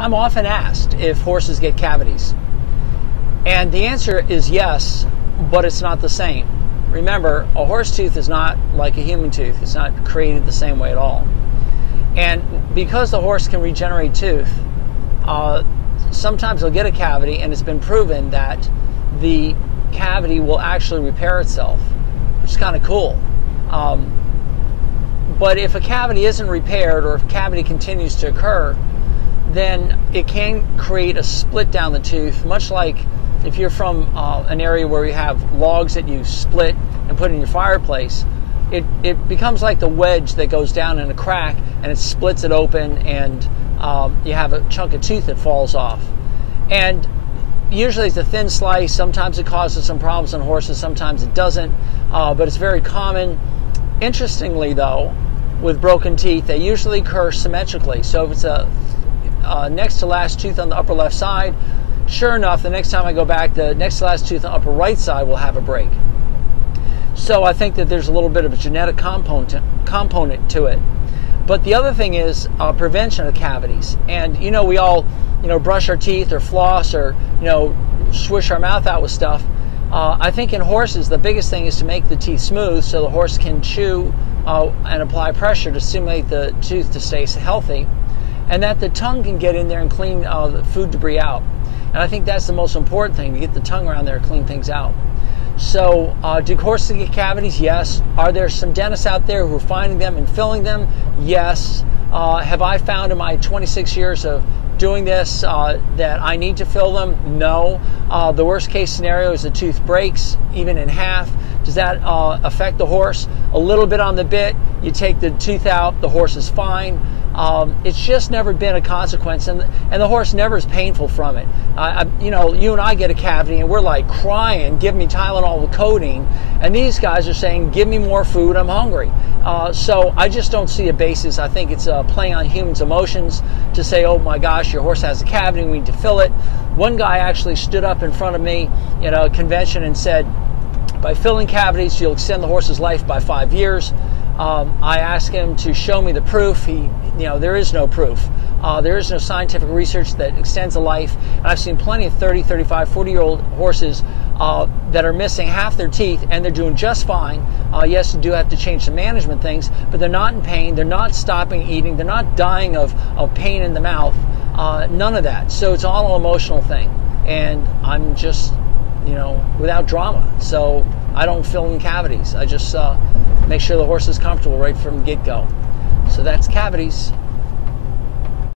I'm often asked if horses get cavities. And the answer is yes, but it's not the same. Remember, a horse tooth is not like a human tooth. It's not created the same way at all. And because the horse can regenerate tooth, sometimes they'll get a cavity, and it's been proven that the cavity will actually repair itself, which is kind of cool. But if a cavity isn't repaired, or if a cavity continues to occur, then it can create a split down the tooth, much like if you're from an area where you have logs that you split and put in your fireplace. It becomes like the wedge that goes down in a crack, and it splits it open, and you have a chunk of tooth that falls off. And usually it's a thin slice. Sometimes it causes some problems on horses, sometimes it doesn't, but it's very common. Interestingly though, with broken teeth, they usually occur symmetrically. So if it's a next to last tooth on the upper left side, sure enough, the next time I go back, the next to last tooth on the upper right side will have a break. So I think that there's a little bit of a genetic component to it. But the other thing is prevention of cavities. And we all brush our teeth or floss or swish our mouth out with stuff. I think in horses the biggest thing is to make the teeth smooth so the horse can chew and apply pressure to stimulate the tooth to stay healthy, and that the tongue can get in there and clean the food debris out. And I think that's the most important thing, to get the tongue around there and clean things out. So do horses get cavities? Yes. Are there some dentists out there who are finding them and filling them? Yes. Have I found in my 26 years of doing this that I need to fill them? No. The worst case scenario is the tooth breaks, even in half. Does that affect the horse? A little bit on the bit. You take the tooth out, the horse is fine. It's just never been a consequence, and the horse never is painful from it. You and I get a cavity and we're like crying, give me Tylenol with codeine, and these guys are saying, give me more food, I'm hungry. So I just don't see a basis. I think it's playing on humans' emotions to say, oh my gosh, your horse has a cavity, we need to fill it. One guy actually stood up in front of me at a convention and said, by filling cavities, you'll extend the horse's life by 5 years. I asked him to show me the proof. There is no proof. There is no scientific research that extends a life. And I've seen plenty of 30, 35, 40-year-old horses that are missing half their teeth, and they're doing just fine. Yes, you do have to change some management things, but they're not in pain. They're not stopping eating. They're not dying of pain in the mouth. None of that. So it's all an emotional thing. And I'm just, without drama. So I don't fill in cavities. I just make sure the horse is comfortable right from the get-go. So that's cavities.